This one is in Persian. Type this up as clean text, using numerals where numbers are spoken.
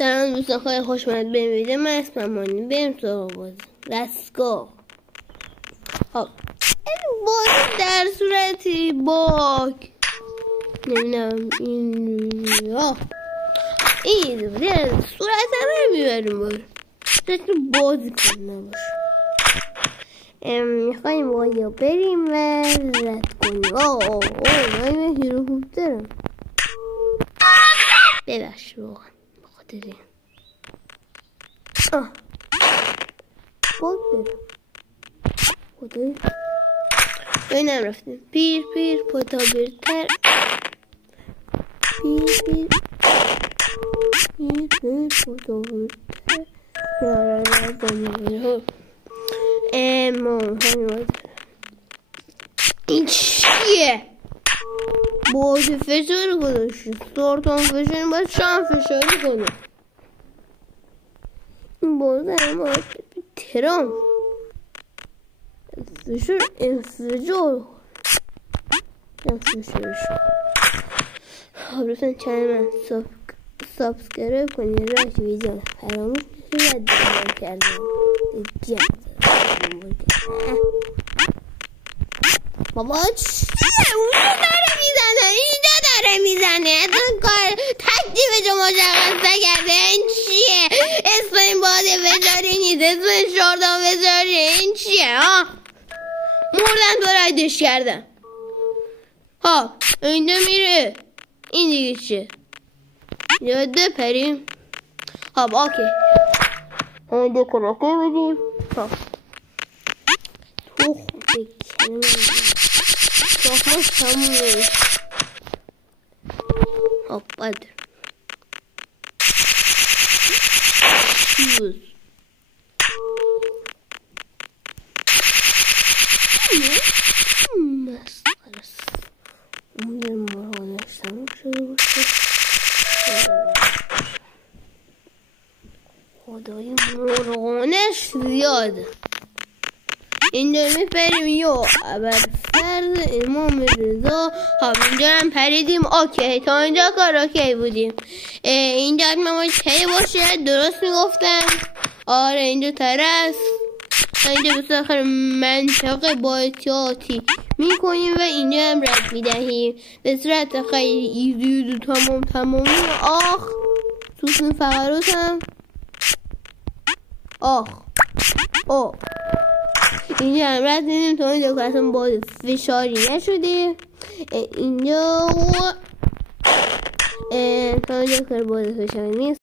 سلام دوستان، خیلی خوش اومد به ویدیو. من اسمم مانی. بریم سراغ بازی. Let's go. خب بازی در صورتی باگ نمیدونم این در صورت نمیبریم باید شکل بازی کنم نباشه. میخواییم بازی رو بریم و رد کنیم. من هیرو خوب دارم ببخش واقعا بخاطر این باگ دارم خدایی بینم رفتیم. پیر پتا بیرتر پیر پتا بیرتر این چیه؟ بازی فشاری گذاشتی سارتان فشاری باید شام فشاری کنه. این بازی هم باید ترام فشار انفجار خب لطفا چنل من سابسکرایب کنید. رایت ویدیو فراموش نشید. دنبال کردم بابا چیه؟ اونجا داره میزنه اینجا داره میزنه. اصلا کار تکلیف شما مشخص نکرده. این چیه؟ اسم این بازی فشاری نیست، اسم شاردان فشاری. این چیه ها؟ مردن تو رایدش کردن. ها اینجا میره. این دیگه چیه؟ یاده پریم. خب اوکی اینجا کلاکه بدیم. توخ بکنیم توخمش تمومه. خب باید چیز اون مرانش تموم شده باشه. خدای مرانش زیاده. اینجا میپریم یا ابر فرد امام رضا. خب اینجا هم پریدیم. اوکی تا اینجا کار اوکی بودیم. اینجا باید کی باشه؟ درست میگفتم. آره اینجا ترس. اینجا به آخر منطقه با احتیاطی میکنیم و اینجا هم رد میدهیم به صورت خیلی ایزی و تمامی. آخ توسن فقروس هم اینجا هم رد میدیم تا اینجا که اصلا باز فشاری نشده. اینجا تا اینجا که باز فشاری نیست.